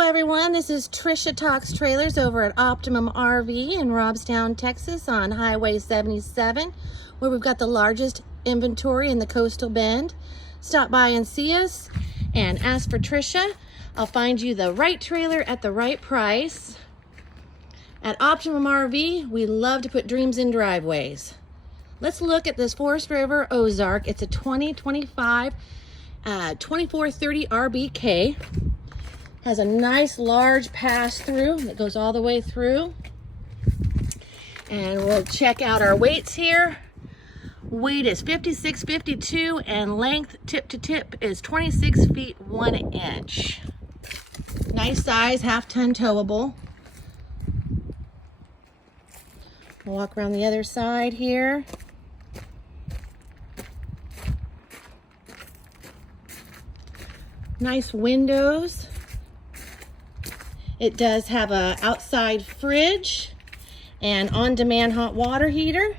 Hello everyone, this is Trisha Talks Trailers over at Optimum RV in Robstown, Texas on Highway 77, where we've got the largest inventory in the coastal bend. Stop by and see us and ask for Trisha. I'll find you the right trailer at the right price. At Optimum RV, we love to put dreams in driveways. Let's look at this Forest River Ozark. It's a 2025 2430 RBK. Has a nice large pass-through that goes all the way through. And we'll check out our weights here. Weight is 56.52 and length tip to tip is 26 feet 1 inch. Nice size, half-ton towable. We'll walk around the other side here. Nice windows. It does have a outside fridge and on-demand hot water heater.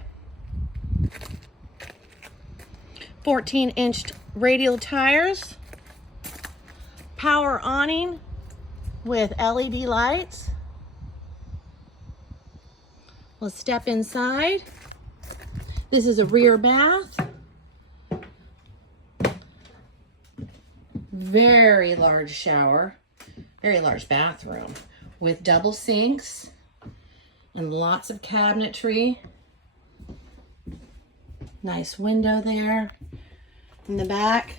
14-inch radial tires. Power awning with LED lights. We'll step inside. This is a rear bath. Very large shower. Very large bathroom with double sinks and lots of cabinetry. Nice window there in the back.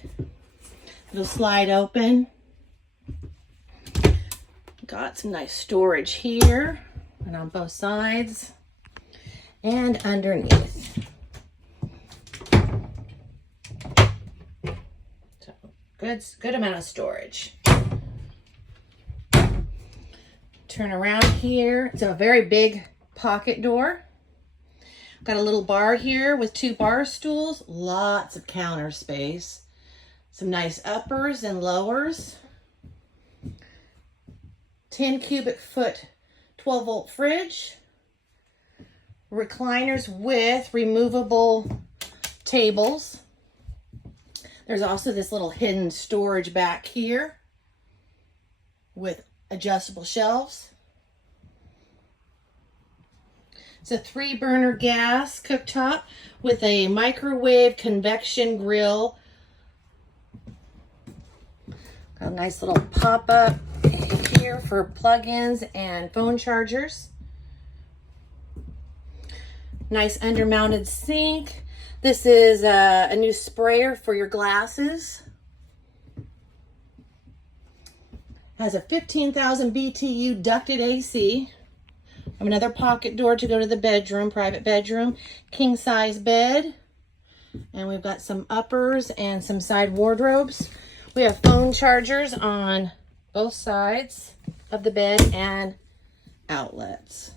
It'll slide open. Got some nice storage here and on both sides and underneath. So good amount of storage. Turn around here. It's a very big pocket door. Got a little bar here with 2 bar stools. Lots of counter space. Some nice uppers and lowers. 10 cubic foot 12 volt fridge. Recliners with removable tables. There's also this little hidden storage back here with adjustable shelves. It's a 3-burner gas cooktop with a microwave convection grill. Got a nice little pop-up here for plug-ins and phone chargers. Nice under-mounted sink. This is a new sprayer for your glasses. Has a 15,000 BTU ducted AC. Have another pocket door to go to the bedroom, private bedroom. King size bed. And we've got some uppers and some side wardrobes. We have phone chargers on both sides of the bed and outlets.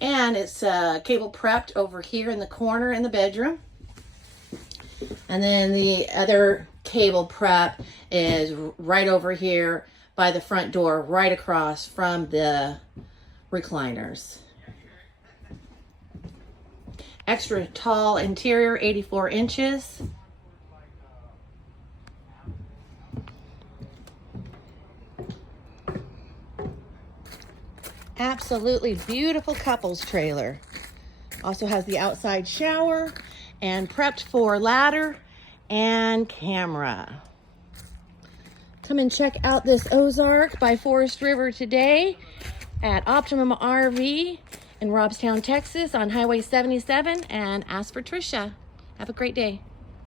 And it's cable prepped over here in the corner in the bedroom. And then the other cable prep is right over here by the front door, right across from the recliners. Extra tall interior, 84 inches. Absolutely beautiful couples trailer. Also has the outside shower and prepped for ladder and camera. Come and check out this Ozark by Forest River today at Optimum RV in Robstown, Texas on Highway 77 and ask for Trisha. Have a great day.